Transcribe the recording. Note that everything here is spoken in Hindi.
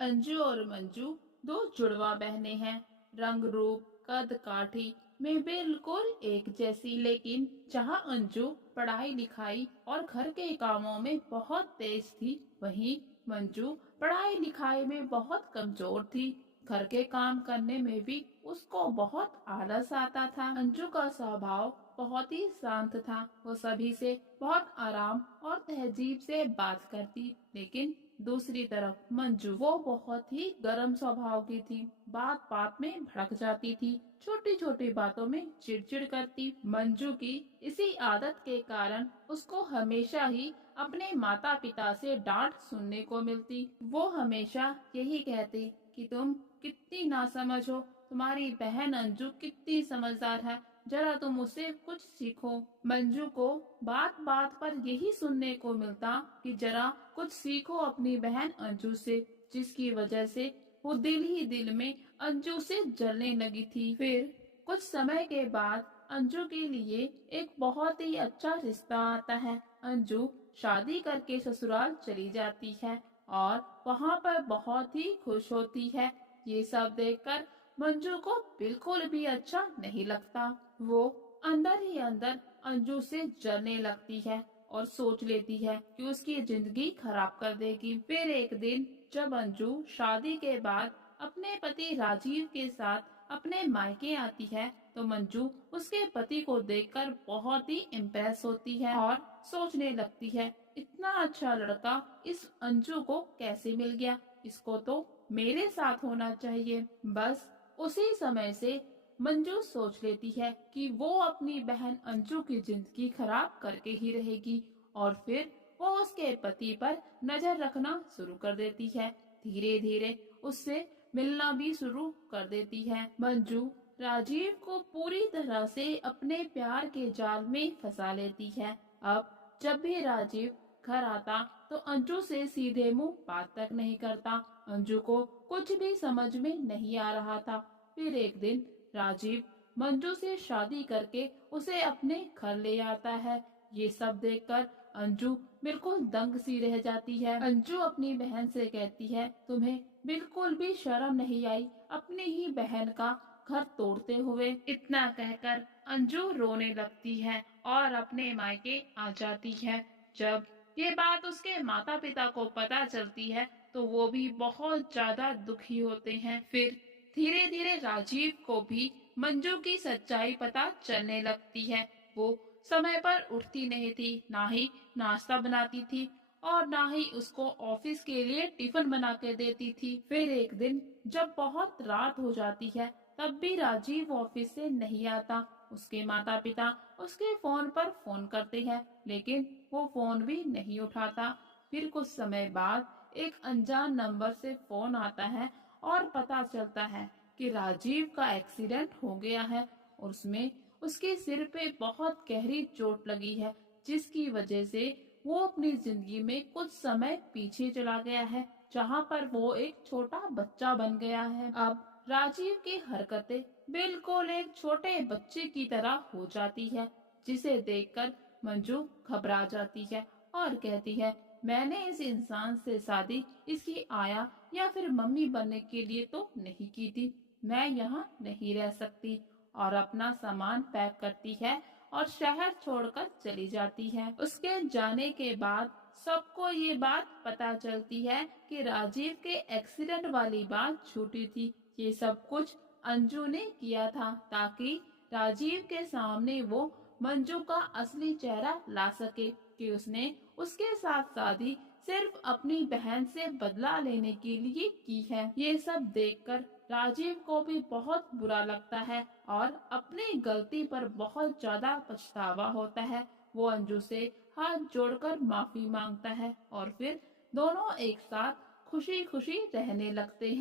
अंजू और मंजू दो जुड़वा बहनें हैं। रंग रूप कद काठी में बिल्कुल एक जैसी, लेकिन जहाँ अंजू पढ़ाई लिखाई और घर के कामों में बहुत तेज थी, वहीं मंजू पढ़ाई लिखाई में बहुत कमजोर थी। घर के काम करने में भी उसको बहुत आलस आता था। अंजू का स्वभाव बहुत ही शांत था। वो सभी से बहुत आराम और तहजीब से बात करती, लेकिन दूसरी तरफ मंजू वो बहुत ही गर्म स्वभाव की थी। बात बात में भड़क जाती थी, छोटी छोटी बातों में चिड़चिड़ करती। मंजू की इसी आदत के कारण उसको हमेशा ही अपने माता पिता से डांट सुनने को मिलती। वो हमेशा यही कहती कि तुम कितनी नासमझ हो, तुम्हारी बहन अंजू कितनी समझदार है, जरा तुम उससे कुछ सीखो। मंजू को बात बात पर यही सुनने को मिलता कि जरा कुछ सीखो अपनी बहन अंजू से, जिसकी वजह से वो दिल ही दिल में अंजू से जलने लगी थी। फिर कुछ समय के बाद अंजू के लिए एक बहुत ही अच्छा रिश्ता आता है। अंजू शादी करके ससुराल चली जाती है और वहाँ पर बहुत ही खुश होती है। ये सब देखकर मंजू को बिल्कुल भी अच्छा नहीं लगता। वो अंदर ही अंदर अंजू से जलने लगती है और सोच लेती है कि उसकी जिंदगी खराब कर देगी। फिर एक दिन जब अंजू शादी के बाद अपने पति राजीव के साथ अपने मायके आती है, तो मंजू उसके पति को देखकर बहुत ही इम्प्रेस होती है और सोचने लगती है, इतना अच्छा लड़का इस अंजू को कैसे मिल गया, इसको तो मेरे साथ होना चाहिए। बस उसी समय से मंजू सोच लेती है कि वो अपनी बहन अंजू की जिंदगी खराब करके ही रहेगी और फिर वो उसके पति पर नजर रखना शुरू कर देती है। धीरे धीरे उससे मिलना भी शुरू कर देती है। मंजू राजीव को पूरी तरह से अपने प्यार के जाल में फंसा लेती है। अब जब भी राजीव घर आता तो अंजू से सीधे मुंह बात तक नहीं करता। अंजू को कुछ भी समझ में नहीं आ रहा था। फिर एक दिन राजीव मंजू से शादी करके उसे अपने घर ले आता है। ये सब देखकर अंजू बिल्कुल दंग सी रह जाती है। अंजू अपनी बहन से कहती है, तुम्हें बिल्कुल भी शर्म नहीं आई अपनी ही बहन का घर तोड़ते हुए। इतना कहकर अंजू रोने लगती है और अपने मायके आ जाती है। जब ये बात उसके माता पिता को पता चलती है तो वो भी बहुत ज्यादा दुखी होते हैं। फिर धीरे धीरे राजीव को भी मंजू की सच्चाई पता चलने लगती है। वो समय पर उठती नहीं थी, ना ही नाश्ता बनाती थी और ना ही उसको ऑफिस के लिए टिफिन बना के देती थी। फिर एक दिन जब बहुत रात हो जाती है, तब भी राजीव ऑफिस से नहीं आता। उसके माता पिता उसके फोन पर फोन करते हैं, लेकिन वो फोन भी नहीं उठाता। फिर कुछ समय बाद एक अनजान नंबर से फोन आता है और पता चलता है कि राजीव का एक्सीडेंट हो गया है और उसमें उसके सिर पे बहुत गहरी चोट लगी है, जिसकी वजह से वो अपनी जिंदगी में कुछ समय पीछे चला गया है, जहाँ पर वो एक छोटा बच्चा बन गया है। अब राजीव की हरकतें बिल्कुल एक छोटे बच्चे की तरह हो जाती है, जिसे देखकर मंजू घबरा जाती है और कहती है, मैंने इस इंसान से शादी इसकी आया या फिर मम्मी बनने के लिए तो नहीं की थी। मैं यहाँ नहीं रह सकती और अपना सामान पैक करती है और शहर छोड़कर चली जाती है। उसके जाने के बाद सबको ये बात पता चलती है कि राजीव के एक्सीडेंट वाली बात झूठी थी। ये सब कुछ अंजू ने किया था ताकि राजीव के सामने वो मंजू का असली चेहरा ला सके कि उसने उसके साथ शादी सिर्फ अपनी बहन से बदला लेने के लिए की है। ये सब देखकर राजीव को भी बहुत बुरा लगता है और अपनी गलती पर बहुत ज्यादा पछतावा होता है। वो अंजू से हाथ जोड़कर माफी मांगता है और फिर दोनों एक साथ खुशी खुशी रहने लगते हैं।